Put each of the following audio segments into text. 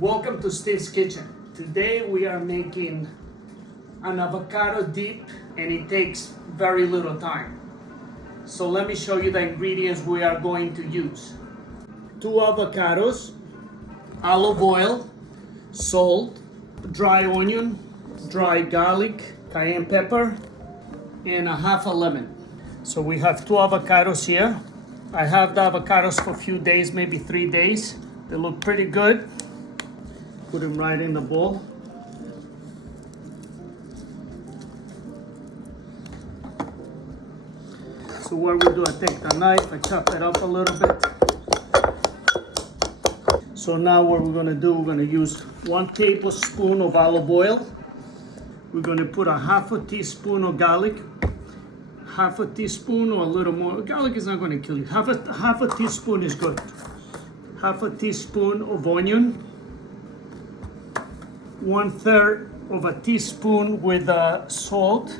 Welcome to Steve's Kitchen. Today we are making an avocado dip and it takes very little time. So let me show you the ingredients we are going to use. 2 avocados, olive oil, salt, dry onion, dry garlic, cayenne pepper, and a half a lemon. So we have 2 avocados here. I have the avocados for a few days, maybe 3 days. They look pretty good. Put them right in the bowl. So what we do, I take the knife, I chop it up a little bit. So now what we're gonna do, we're gonna use 1 tablespoon of olive oil. We're gonna put a half a teaspoon of garlic, half a teaspoon or a little more. Garlic is not gonna kill you. Half a teaspoon is good. Half a teaspoon of onion. 1/3 of a teaspoon with salt.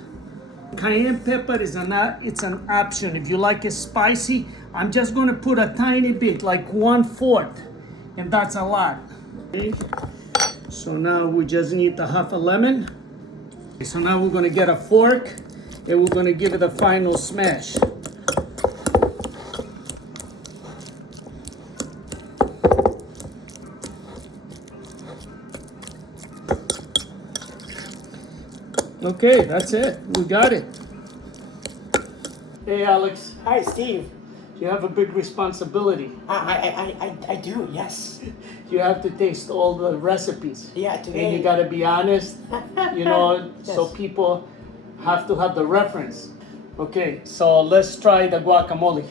Cayenne pepper is it's an option. If you like it spicy, I'm just gonna put a tiny bit, like 1/4, and that's a lot. Okay. So now we just need the half a lemon. So now we're gonna get a fork and we're gonna give it a final smash. Okay, that's it. We got it. Hey, Alex. Hi, Steve. You have a big responsibility. I do, yes. You have to taste all the recipes. Yeah, today. And you gotta be honest, Yes. so people have to have the reference. Okay, so let's try the guacamole.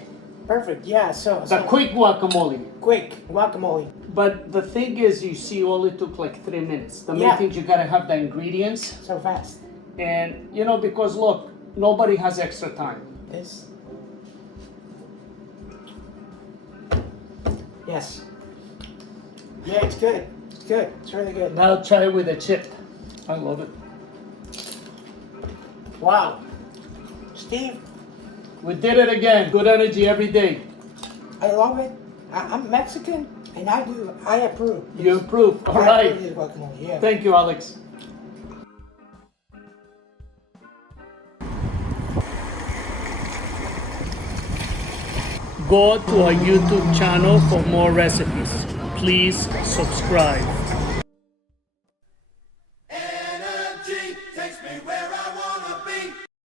Perfect, yeah, The quick guacamole. Quick guacamole. But the thing is, you see, only took like 3 minutes. The main Yeah. thing, you gotta have the ingredients. So fast. And, because look, nobody has extra time. This. Yes. Yeah, it's good. It's good. It's really good. Now try it with a chip. I love it. Wow. Steve, We did it again. Good energy every day. I love it. I'm Mexican, and I approve. You approve. All I right. approve this guacamole, yeah. Thank you, Alex. Go to our YouTube channel for more recipes. Please subscribe.